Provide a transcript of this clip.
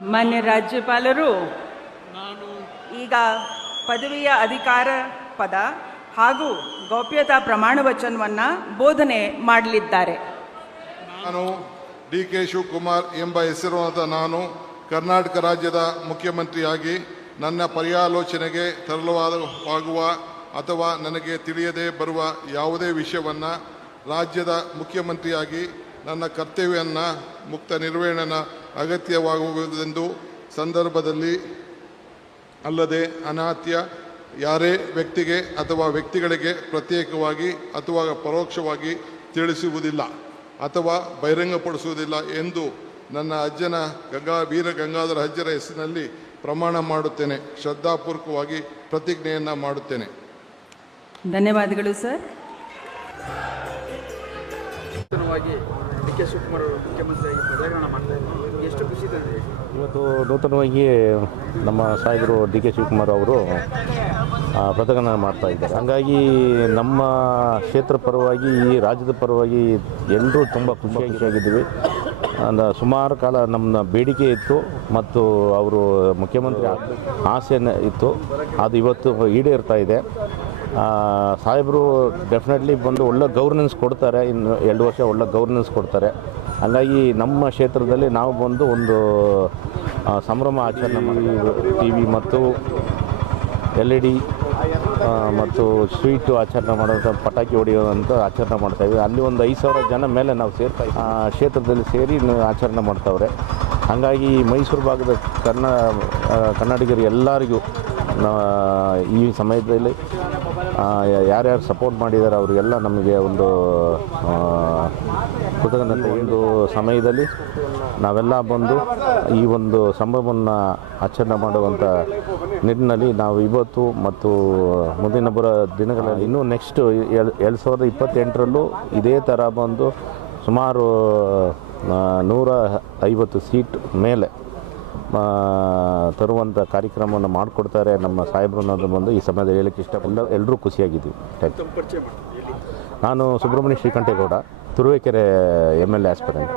ಮಾನ್ಯ ರಾಜ್ಯಪಾಲರು ನಾನು ಈಗ ಪದವಿಯ ಅಧಿಕಾರ ಪದ ಹಾಗೂ ಗೌಪ್ಯತಾ ಪ್ರಮಾಣ ವಚನವನ್ನು ಬೋಧನೆ ಮಾಡಲಿದ್ದಾರೆ. ನಾನು ಡಿ.ಕೆ. ಶಿವಕುಮಾರ್ ಎಂಬ ಹೆಸರಾದ ನಾನು ಕರ್ನಾಟಕ ರಾಜ್ಯದ ಮುಖ್ಯಮಂತ್ರಿಯಾಗಿ ನನ್ನ ಪರ್ಯಾಲೋಚನೆಗೆ ತರಲಾಗುವ ಅಥವಾ ನನಗೆ ತಿಳಿಯದೇ ಬರುವ ಯಾವುದೇ ವಿಷಯವನ್ನು ರಾಜ್ಯದ ಮುಖ್ಯಮಂತ್ರಿಯಾಗಿ ನನ್ನ ಕರ್ತವ್ಯವನ್ನು ಮುಕ್ತ ನಿರ್ವಹಣೆ ಅಗತ್ಯವಾಗುವುದೆಂದು ಸಂದರ್ಭದಲ್ಲಿ ಅಲ್ಲದೆ ಅನಾತ್ಯ ಯಾರೇ ವ್ಯಕ್ತಿಗೆ ಅಥವಾ ವ್ಯಕ್ತಿಗಳಿಗೆ ಪ್ರತ್ಯೇಕವಾಗಿ ಅಥವಾ ಪರೋಕ್ಷವಾಗಿ ತಿಳಿಸುವುದಿಲ್ಲ ಅಥವಾ ಬಹಿರಂಗಪಡಿಸುವುದಿಲ್ಲ ಎಂದು ನನ್ನ ಅಜ್ಜನ ವೀರ ಗಂಗಾಧರ ಅಜ್ಜರ ಹೆಸರಿನಲ್ಲಿ ಪ್ರಮಾಣ ಮಾಡುತ್ತೇನೆ. ಶ್ರದ್ಧಾಪೂರ್ವಕವಾಗಿ ಪ್ರತಿಜ್ಞೆಯನ್ನು ಮಾಡುತ್ತೇನೆ. ಧನ್ಯವಾದಗಳು ಸರ್. ನೂತನವಾಗಿ ಡಿ.ಕೆ. ಶಿವಕುಮಾರ್ ಅವರು ಮುಖ್ಯಮಂತ್ರಿಯಾಗಿ ಪದಗ್ರಹಣ ಮಾಡ್ತಾ ಇದ್ದಾರೆ. ಎಷ್ಟು ಖುಷಿ ತಂದಿದೆ? ಇವತ್ತು ನೂತನವಾಗಿ ನಮ್ಮ ಸಾಹೇಬರು ಡಿ.ಕೆ. ಶಿವಕುಮಾರ್ ಅವರು ಪದಗ್ರಹಣ ಮಾಡ್ತಾ ಇದ್ದಾರೆ. ಹಾಗಾಗಿ ನಮ್ಮ ಕ್ಷೇತ್ರ ಪರವಾಗಿ ಈ ರಾಜ್ಯದ ಪರವಾಗಿ ಎಲ್ಲರೂ ತುಂಬ ಖುಷಿಯಾಗಿದ್ದೀವಿ. ಸುಮಾರು ಕಾಲ ನಮ್ಮ ಬೇಡಿಕೆ ಇತ್ತು ಮತ್ತು ಅವರು ಮುಖ್ಯಮಂತ್ರಿ ಆಸೆ ಇತ್ತು, ಅದು ಇವತ್ತು ಈಡೇರ್ತಾ ಇದೆ. ಸಾಹೇಬರು ಡೆಫಿನೆಟ್ಲಿ ಬಂದು ಒಳ್ಳೆ ಗವರ್ನೆನ್ಸ್ ಕೊಡ್ತಾರೆ, ಇನ್ನು 2 ವರ್ಷ ಒಳ್ಳೆ ಗವರ್ನೆನ್ಸ್ ಕೊಡ್ತಾರೆ. ಹಾಗಾಗಿ ನಮ್ಮ ಕ್ಷೇತ್ರದಲ್ಲಿ ನಾವು ಬಂದು ಒಂದು ಸಂಭ್ರಮ ಆಚರಣೆ ಮಾಡಿ TV ಮತ್ತು LED ಮತ್ತು ಸ್ವೀಟು ಆಚರಣೆ ಮಾಡೋಂಥ ಪಟಾಕಿ ಹೊಡೆಯುವಂಥ ಆಚರಣೆ ಮಾಡ್ತಾಯಿದ್ವಿ. ಅಲ್ಲಿ ಒಂದು 5,000 ಜನ ಮೇಲೆ ನಾವು ಕ್ಷೇತ್ರದಲ್ಲಿ ಸೇರಿ ಆಚರಣೆ ಮಾಡ್ತಾವ್ರೆ. ಹಾಗಾಗಿ ಮೈಸೂರು ಭಾಗದ ಕನ್ನಡಿಗರು ಎಲ್ಲರಿಗೂ ಈ ಸಮಯದಲ್ಲಿ ಯಾರ್ಯಾರು ಸಪೋರ್ಟ್ ಮಾಡಿದ್ದಾರೆ ಅವರಿಗೆಲ್ಲ ನಮಗೆ ಒಂದು ಕೃತಜ್ಞತೆ. ಒಂದು ಸಮಯದಲ್ಲಿ ನಾವೆಲ್ಲ ಬಂದು ಈ ಒಂದು ಸಂಭ್ರಮವನ್ನು ಆಚರಣೆ ಮಾಡುವಂಥ ನಿಟ್ಟಿನಲ್ಲಿ ನಾವು ಇವತ್ತು ಮತ್ತು ಮುಂದಿನ ದಿನಗಳಲ್ಲಿ ಇನ್ನೂ ನೆಕ್ಸ್ಟ್ 2028ರಲ್ಲೂ ಇದೇ ಥರ ಬಂದು ಸುಮಾರು 150 ಸೀಟ್ ಮೇಲೆ ತರುವಂಥ ಕಾರ್ಯಕ್ರಮವನ್ನು ಮಾಡಿಕೊಡ್ತಾರೆ ನಮ್ಮ ಸಾಹೇಬರು ಅನ್ನೋದು ಬಂದು ಈ ಸಮಯದಲ್ಲಿ ಹೇಳಕ್ಕೆ ಇಷ್ಟಪಟ್ಟು ಎಲ್ಲರೂ ಖುಷಿಯಾಗಿದ್ದೀವಿ. ನಾನು ಸುಬ್ರಹ್ಮಣ್ಯ ಶ್ರೀಕಂಠೇಗೌಡ, ತುರುವೇಕೆರೆ MLA ಆಸ್ಪಿರೆಂಟ್.